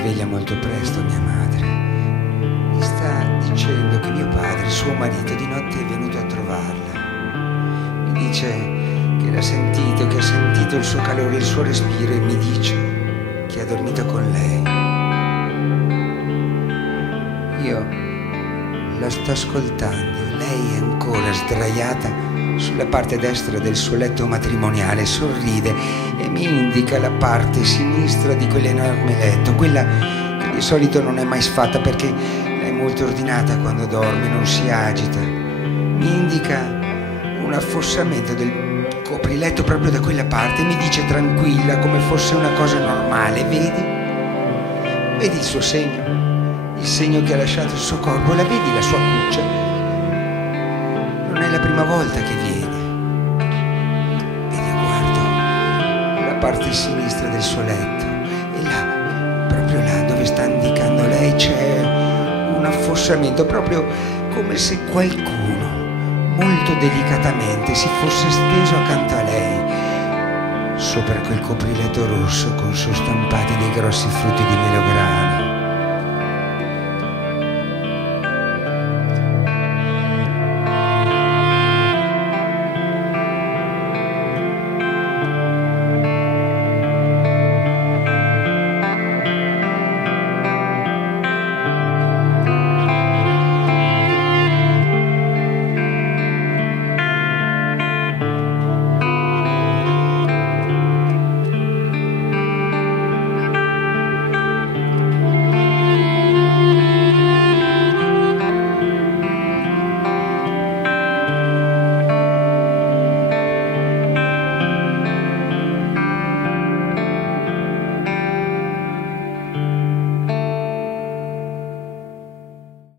sveglia molto presto mia madre. Mi sta dicendo che mio padre, suo marito, di notte è venuto a trovarla. Mi dice che l'ha sentito, che ha sentito il suo calore, il suo respiro, e mi dice che ha dormito con lei. Io la sto ascoltando. Lei è ancora sdraiata sulla parte destra del suo letto matrimoniale, sorride e mi indica la parte sinistra di quell'enorme letto, quella che di solito non è mai sfatta perché è molto ordinata quando dorme, non si agita. Mi indica un affossamento del copriletto proprio da quella parte e mi dice tranquilla, come fosse una cosa normale: vedi? Vedi il suo segno? Il segno che ha lasciato il suo corpo, la vedi la sua cuccia? Non è la prima volta che viene. Ed io guardo la parte sinistra del suo letto e là, proprio là dove sta indicando lei, c'è un affossamento, proprio come se qualcuno molto delicatamente si fosse steso accanto a lei, sopra quel copriletto rosso con su stampati dei grossi frutti di melograno.